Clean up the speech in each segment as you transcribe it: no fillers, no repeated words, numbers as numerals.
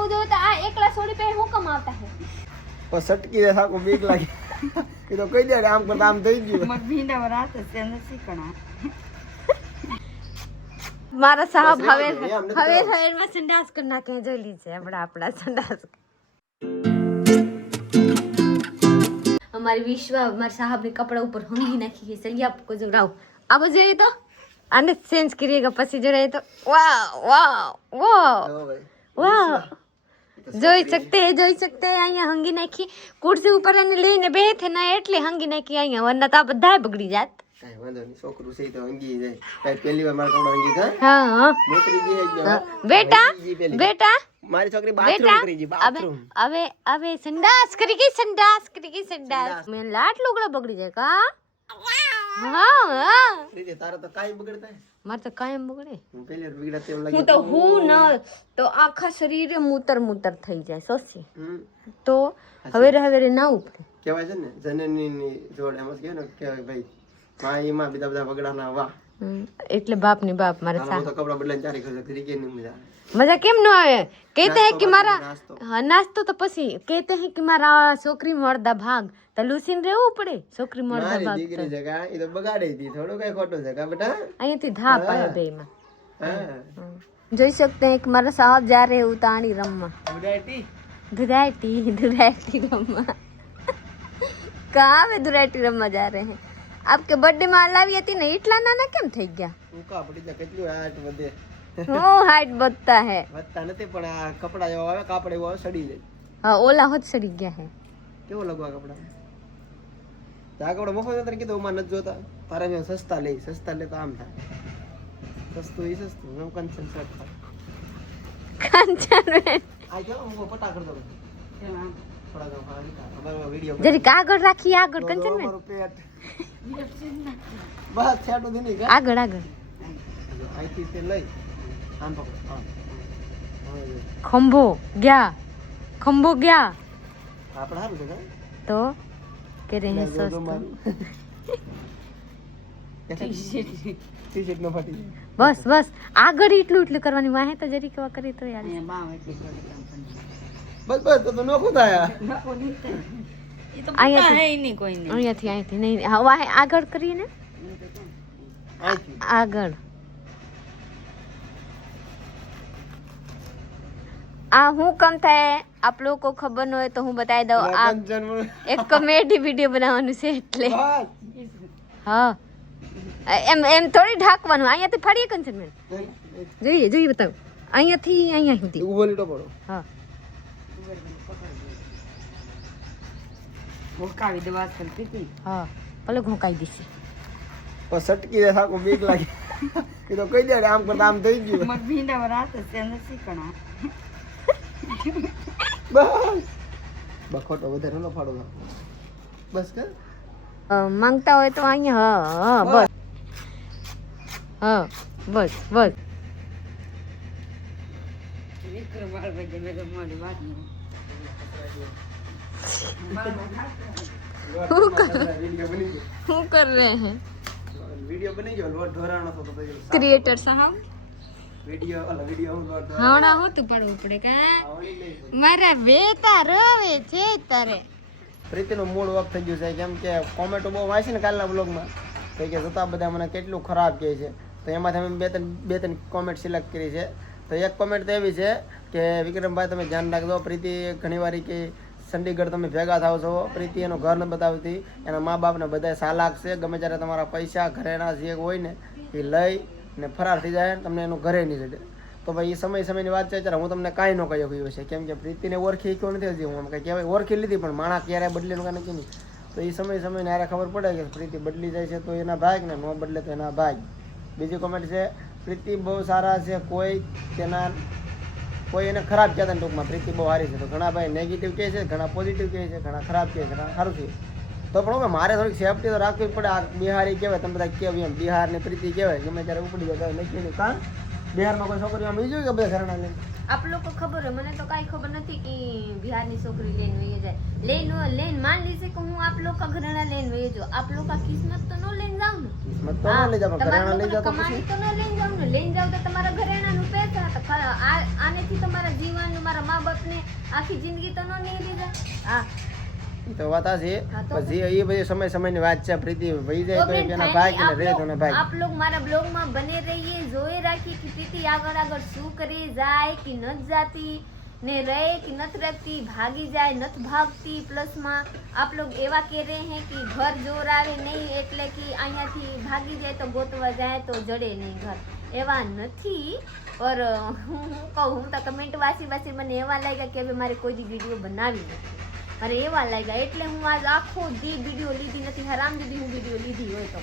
જવું જોઈએ તો આ એકલા સોડી પે હું કમાવતા હે પણ સટકી દે સાકો બીક લાગે એ તો કહી દે આમ કરતા આમ થઈ ગયું મત ભીંડા રાત છે ને શીખણા મારા સાહેબ બસ હવે રહેવા દે, એમ નથી હવે એમાં સંડાસ કરી નાખે જોઈ લીજે આપણા સંડાસ हमारे विश्व हमारे साहब ने कपड़ा ऊपर हंगी नाखी है चलिए आपको जो राव अब जो तो आने चेंज करिएगा पसी जो रहे तो वाह वाह वाह वाह જોઈ શકते हैं અહીંયા હંગી નાખી કુર્સી ઉપર એને લઈને બેઠે ને એટલે હંગી નાખી અહીંયા વરના તો આ બધાય બગડી જાત કાઈ વાંધો નહીં છોકરું છે તો અંગી જાય કાઈ પહેલી વાર મારા કપડા અંગી કા હા હા મોતરી ગઈ એકદમ બેટા બેટા મારી છોકરી બાથરૂમ કરી ગઈ બાથરૂમ હવે હવે સંડાસ કરી ગઈ સંડાસ મેં લાટ લુગડા બગડી જાય કા હા હા રીતે તારે તો કાઈ બગડતા મારે તો કાયમ બગડે હું પહેલી વાર બગડ્યા તેમ હું તો હું ન તો આખા શરીરે મૂતર થઈ જાય સોસી તો હવે ના ઉપડે કહેવાય છે ને જનનીની જોડ એમ જ કહે ને કહેવાય ભાઈ માં એમાં બધા બગડાના વાહ એટલે બાપ ની બાપ મારે હું તો કપડા બદલાઈને ચારી ખર્ચ કરી કે નહીં મજા मजा केम न आवे कहते हैं कि मारा हाँ नाश्तो तो पसी कहते हैं कि मारा छोकरी मर्दा भाग तो लूसीन રહેવું પડે છોકરી મર્દા ભાગ દીકરી છે કા એ તો બગાડી દી થોડું કઈ ખોટું છે કા બેટા અહીંયાથી ધા પાડે બે માં હા જોઈ सकते हैं कि मारा साहब जा रहे हैं उतानी रम्मा दुराटी रम्मा कहाँ में दुराटी रम्मा जा रहे हैं आपके बर्थडे में लावी હતી ને એટલા નાના કેમ થઈ ગયા હું કા પડી જા કેટલું હાટ વધે હું હાઈટ વધતા હે વધતા નથી પણ આ કપડા જેવો આવે કાપડ એવો આવે સડી જાય હા ઓલા હોત સડી ગયા હે કેવો લાગવા કપડા આ કપડા મફત તને કીધું માં નથી જોતા તારે મેં સસ્તા લે તો આમ થાય સસ્તું એ સસ્તું હું કંચન શર્ટ કાંચન આ કેવો હું પટા કરતો થોડા તો ખાલી અમારો વિડિયો જરી કાગળ રાખી આગળ કંચન મેં મારું પેટ બસ છાટું દીની કા આગળ આઈથી તે લઈ આમ પકડ હા ખંભો ગયા આપણે હારું છે કા તો કે રહે સસ્તો ટી-શર્ટ નો ફાટી બસ આગળ એટલું કરવાની વાહે તો જરી કેવા કરી તો યાર બસ તો નોખો થાય અહીંયાથી નહીં હા વાહે આગળ કરીએ ને આગળ आ हूँ कम था आप लोग को खबर न हो तो हूँ बताई दो आप एक कॉमेडी वीडियो बनावવાનું છે એટલે હા એમ થોડી ઢાકવાનું અહીંયાથી ફાડીએ કન્સર્ટમેન્ટ જોઈએ બતાવો અહીંયાથી અહીંયા સુધી ઉભો લીટો પડો હા ભોકાવી દવા કરતી હતી હા ભલે ઘોંકાઈ દીધી પણ સટકી દે સાકો બીક લાગે એ તો કહી દે આમ કરતા આમ થઈ ગયું મત ભીંડા રાત છે ને શીખણા બસ બખોટો વધારે ન ફાડો બસ કે માંગતા હોય તો અહીંયા હા બસ વિક્રમ બાળ વજે મેરે મોડી વાત નહીં શું कर रहे हैं વિડિયો બની ગયો લોટ ઢોરાણો તો क्रिएटर साहब વિડિયો હું લોટ હાવડા હોતું પડવું પડે કા મારા બેટા રોવે છે તારે પ્રીતિનો મૂડ ઓફ થઈ ગયું છે કેમ કે કોમેન્ટો બહુ વાંચી ને કાલના બ્લોગમાં તો કે જતા બધા મને કેટલું ખરાબ કહે છે તો એમાંથી અમે બે ત્રણ કોમેન્ટ સિલેક્ટ કરી છે તો એક કોમેન્ટ તો એવી છે કે વિક્રમભાઈ તમે ધ્યાન રાખજો પ્રીતિ ઘણીવાર કે ચંડીગઢ તમે ભેગા થાવ છો પ્રીતિ એનું ઘર ન બતાવતી એના મા બાપને બધા સાલાક છે ગમે ત્યારે તમારા પૈસા ઘરેના જે હોય ને એ લઈ ને ફરાર થઈ જાય તમને એનું ઘરે નહીં જડે તો ભાઈ એ સમયની વાત છે ત્યારે હું તમને કાંઈ ન કહી ગયું છે કેમ કે પ્રીતિને ઓળખી ક્યો નથી હજી હું કંઈ કહેવાય ઓળખી લીધી પણ માણસ ક્યારે બદલેનું કાંઈ નથી નહીં તો એ સમયને હારે ખબર પડે કે પ્રીતિ બદલી જાય છે તો એના ભાગ ને ન બદલે તો એના ભાગ બીજી કોમેન્ટ છે પ્રીતિ બહુ સારા છે કોઈ એને ખરાબ કહેતા ને ટૂંકમાં પ્રીતિ બહુ સારી છે તો ઘણા ભાઈ નેગેટિવ કહે છે ઘણા પોઝિટિવ કહે છે ઘણા ખરાબ કહે છે ઘણા સારું છે તો પણ હવે મારે થોડીક સેફટી તો રાખવી પડે આ બિહારી કહેવાય તમે બધા કહેવાય એમ બિહારની પ્રીતિ કહેવાય ગમે ત્યારે ઉપડી જાય નક્કી નહીં કાં બિહારમાં કોઈ છોકરીઓ આમ જોયું કે બધા ઘરના લઈને आप लोग को खबर है मैंने तो कहीं खबर नहीं कि बिहार ની છોકરી लेन में जाए लेन मान लीजिए कि હું आप लोग का घराना लेन में जो आप लोग का किस्मत तो नो लेन जाऊं ना કિસ્મત તો ન લઈ જાવ પણ ઘરેણા લઈ જાવ તો કમાણી તો ન લેન જાઉં ને લેન જાવ તો તમારા ઘરેણા નું પૈસા તો આનેથી તમારા જીવન તમારા મા બાપને આખી જિંદગી તો ન નીકળી જાય. હા ઈ તો વાત છે. હા તો પછી એ બધી સમયની વાત છે. પ્રીતિ વહી જાય તો તો બેન, એના finally ભાઈ ને રહે તો એના ભાઈ. આપ લોગ મારા બ્લોગમાં બને રહીએ, જોઈ રાખીએ કે પ્રીતિ આગળ શું કરી જાય કે ન જાતી ને રહે કે નથી રહેતી, ભાગી જાય નથી ભાગતી. પ્લસમાં આપ લોગ એવા કહે રહે હે કે ઘર જોર આવે નહીં એટલે કે અહીંયાથી ભાગી જાય તો ગોતવા જાય તો જડે નહીં ઘર. એવા નથી. પર હું કહું, હું તો કમેન્ટ વાંચી મને એવા લાગ્યા કે હવે મારે કોઈ દી વિડીયો બનાવી નથી. અને એવા લાગ્યા એટલે હું આજ આખો દી વિડીયો લીધી નથી. હરામ દીદી હું વિડીયો લીધી હોય તો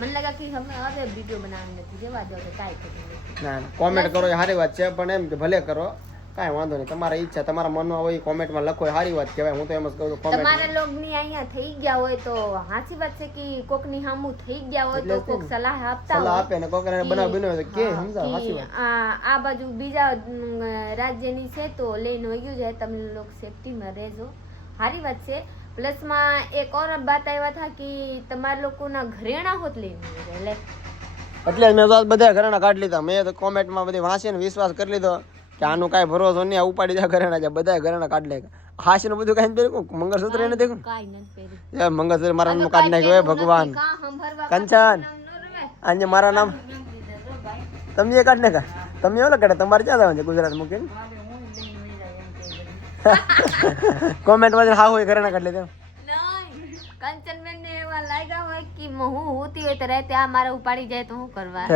મને લાગ્યા કે હવે વિડીયો બનાવવાની નથી, જેવા જાવ તો કાંઈ થતું નથી. ના કોમેન્ટ કરો એ સારી વાત છે, પણ એમ કે ભલે કરો, કાંઈ વાંધો નહીં. તમારી ઈચ્છા, તમારા મનમાં હોય કોમેન્ટમાં લખો એ સારી વાત કહેવાય. હું તો એમ જ કહું છું કોમેન્ટ. તમારા લોગની અહીંયા થઈ ગયા હોય તો સાચી વાત છે કે કોકની સામું થઈ ગયા હોય તો કોક સલાહ આપતા સલાહ હોય આપે ને કોકને બનાવ બન્યો તો કે સમજાવ. સાચી કે વાત. આ બાજુ બીજા રાજ્યની છે તો લઈને વયું જાય, તમે લોગ સેફટીમાં રહેજો. સારી વાત છે. પ્લસમાં એક ઓર વાત આવ્યા હતા કે તમારા લોકોના ઘરેણા હોત લઈને વયું જાય. એટલે મેં તો બધા ઘરેણા કાઢી લીધા. મેં તો કોમેન્ટમાં બધી વાંચીને વિશ્વાસ કરી લીધો કે આનું કાંઈ ભરોસો નહીં, આ ઉપાડી જાય ઘરેણા જાય. બધા ઘરેણા કાઢી લે. હાસીને બધું કાંઈ પહેર્યું, મંગળસૂત્ર એને દેખું, કાંઈ નથી પહેર્યું. મંગળસૂત્ર મારા નામ કાઢી નાખ્યું. હે ભગવાન કંચન, આજે મારા નામ તમે એ કાઢી નાખા. તમે ઓલા કાઢે, તમારે ક્યાં જવાનું છે ગુજરાત મૂકીને? કોમેન્ટમાં હા હોય ઘરેણા કાઢી લીધા. કંચનબેન ને એવા લાગ્યા હોય કે હું હોતી હોય તો રાતે આ મારા ઉપાડી જાય તો હું કરવા?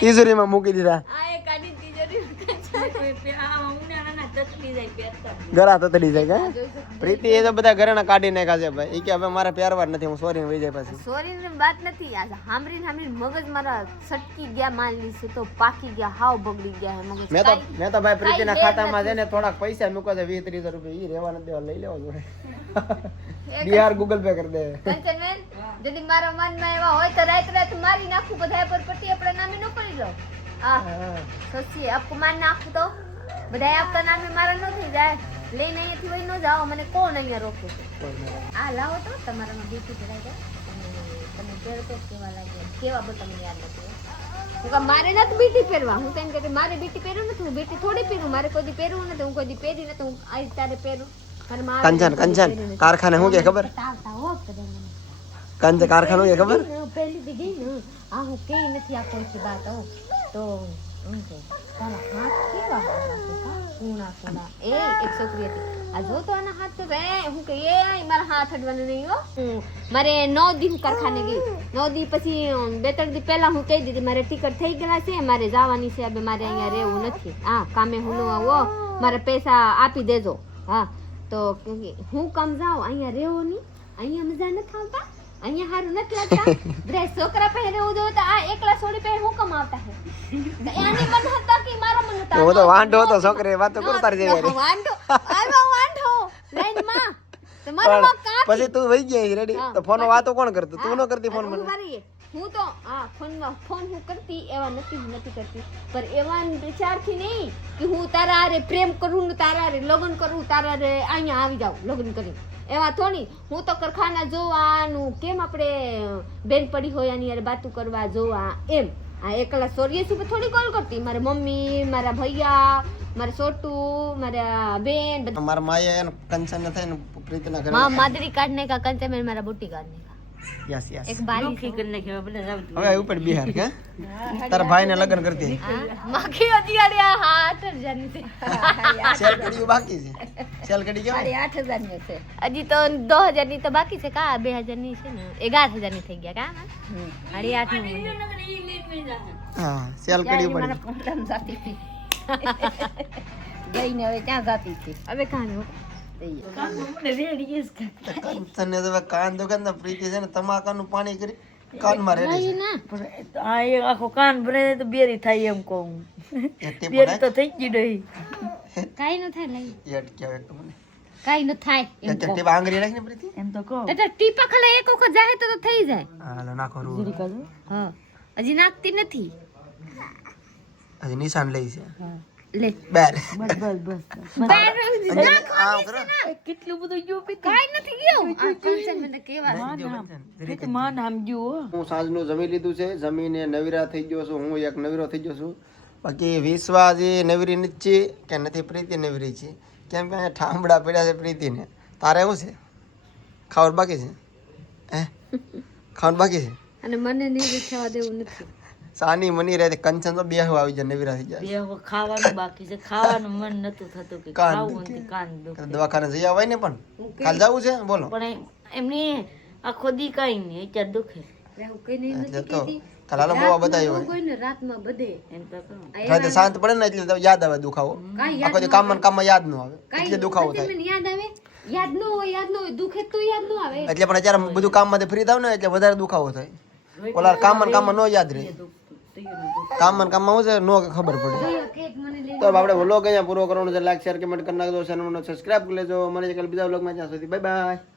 તિજોરીમાં મૂકી દીધા. આ એ કાઢી તિજોરી ગળા તતડી જાય કે પ્રીતિ એ તો બધા ઘરેણા કાઢી નાખ્યા છે ભાઈ. એ કે હવે મારા પહેરવા જ નથી, હું સોરી વહી જાય પછી. સોરી ની વાત નથી. આ સાંભળીને મગજ મારા સટકી ગયા માલની છે તો પાકી ગયા, હાવ બગડી ગયા હે મગજ. મેં તો ભાઈ પ્રીતિના ખાતામાં છે ને થોડાક પૈસા મૂકો છે 20-30 રૂપિયા. ઈ રહેવા નથી દેવા, લઈ લેવા જોઈએ. બિહાર ગૂગલ પે કરી દે. કંચનબેન, যদি મારા મનમાં એવા હોય તો રાત મારી નાખું બધા પર પટ્ટી આપણે નામે ન કરી લો. સોચીએ આપકો માર નાખું તો બધા આપતા નામે મારા ન થઈ જાય. લઈને અહીંયાથી વહી ન જાઓ, મને કોણ અહીંયા રોકે છે? આ લાવો તો તમારામાં બીટી ભરાઈ જાય. તમે પહેરતો કેવા લાગે, કેવા બહુ તમને યાદ નથી. મારે નથી બીટી પહેરવા. હું તેમ કે મારે બીટી પહેરવું નથી, હું બીટી થોડી પહેરું. મારે કોઈ દી પહેરવું નથી, હું કોઈ દી પહેરી નથી. હું આજ તારે પહેરું. કંચન કારખાને શું કે ખબર? કંચન કારખાનું કે ખબર? પહેલી દી ગઈ ને આ હું કઈ નથી આ કોઈ વાત હો તો હું કે તારા હાથ કેવા કુણા એ એક છોકરી હતી. આ જો તો આના હાથ તો હું કે એ મારા હાથ અડવાનું નહીં હો. મારે 9 દી કારખાને ગઈ. 9 દી પછી 2-3 દી પહેલા હું કહી દીધી મારે ટિકિટ થઈ ગયેલા છે, મારે જવાની છે, હવે મારે અહીંયા રહેવું નથી. હા કામે હું આવો, મારે પૈસા આપી દેજો. હા તો હું કામ જાઉં, અહીંયા રહેવો નહીં, અહીંયા મજા નથી આવતા, અહીંયા સારું નથી લાગતા. બધા છોકરા પહેરે એવું જોયું તો આ એકલા છોડી પહેરે હું કામ આવતા હે? એની મન હતા કે મારા મન હતા? ઓ તો વાંઢો હતો છોકરી, વાતો કરતા રહી જાય. વાંઢો આવ્યો વાંઢો લાઈન માં તમારો માં કા પછી તું વઈ ગઈ રેડી તો ફોન વાતો કોણ કરતું? તું ન કરતી ફોન મને? હું તો ફોન હું કરતી એવા નથી કરતી, પર એવા વિચારથી નહીં કે હું તારા હારે પ્રેમ કરું ને તારા હારે લગ્ન કરું, તારા હારે અહીંયા આવી જાઉં લગ્ન કરી. એવા થોડી. હું તો કારખાના જોવાનું કેમ આપણે બેન પડી હોય આની યાર બાતું કરવા જોવા એમ. આ એકલા સોરીએ સુપર થોડી કોલ કરતી. મારા મમ્મી, મારા ભૈયા, મારા છોટું, મારા બેન, મારા માયા એને કંચન ન થાય ને પ્રીતિના ઘરે माँ मादरी काटने का कंचे में मेरा बुट्टी काटने का યસ યસ. एक बारी से करने के बाद बोले जाओ હવે ઉપર બિહાર કે તારા ભાઈને લગ્ન કરતી माखी होती गाड़िया हाथ जानी से સેલ કડી બાકી છે. સેલ કડી કેવાય 8,000 में से अजी तो 2,000 ની તો બાકી છે કા 2,000 ની છે ને 11,000 ની થઈ ગયા કા 8,500 ની હા સેલ કડી પડી પોતાની જાતી હતી ગઈને હવે ક્યાં જાતી હતી હવે કાનો મને રેડી ઇસ તને તો કાન દુકાન ના પ્રીતિ છે ને તમાકાનું પાણી કરી કાનમાં રેડી છે. આ એ આખો કાન ભરે તો બેરી થાય એમ કહું બેરી તો થઈ ગઈ નહીં કાઈ ન થાય લઈ યટ કેવે તો મને કાઈ ન થાય એક ટીપ આંગળી રાખને પ્રીતિ એમ તો કહો એટલે ટીપા ખાલી એક વખત જાહે તો થઈ જાય. હાલો નાખો રૂ હા હજી નાખતી નથી. હજી નિશાન લઈ છે લે બેર બસ બસ બસ આમ કરો કેટલું બધું જો પી કાઈ નથી ગયો આ કંચન મને કેવા માન આમ જુઓ હું સાંજનું જમી લીધું છે. જમીને નવીરા થઈ ગયો છું. હું એક નવીરો થઈ ગયો છું. બાકી વિશ્વા હજી નવરી નથી કે નથી પ્રીતિ નવરી છે કેમ કે અહીંયા ઠામડા પડ્યા છે પ્રીતિને તારે એવું છે ખાવાનું બાકી છે હે ખાવાનું બાકી છે અને મને નહીં થવા દેવું નથી સાની મની રહે કંચન તો બેહવા આવી જાય નવરા થઈ જાય બે ખાવાનું બાકી છે ખાવાનું મન નતું થતું કે કાન ખાવું ને કાન દુખે દવાખાને જઈ આવાય ને પણ કાલ જવું છે બોલો પણ એમની આખો દી કઈ નહીં અત્યારે દુખે હું કઈ નહીં એટલે નથી તો કહેતી કાલ હાલો બહુ બતાવ્યું હોય કોઈ ને રાતમાં બધે એમ તો કહું રાતે શાંત પડે ને એટલે તો યાદ આવે દુખાવો કાંઈ આખો દી કામમાં યાદ ન આવે એટલે દુખાવો થાય મને યાદ આવે યાદ ન હોય દુખે તો યાદ ન આવે એટલે પણ અત્યારે બધું કામમાંથી ફ્રી થાવ ને એટલે વધારે દુખાવો થાય ઓલા કામમાં ન યાદ રહે કામમાં શું છે નો ખબર પડે કેક મને લઈ તો આપણે વ્લોગ અહીંયા પૂરો કરવાનો છે લાઈક શેર કમેન્ટ કરી નાખજો ચેનલને સબસ્ક્રાઇબ કરી લેજો મને કાલે બીજા વ્લોગમાં ત્યાં સુધી બાય બાય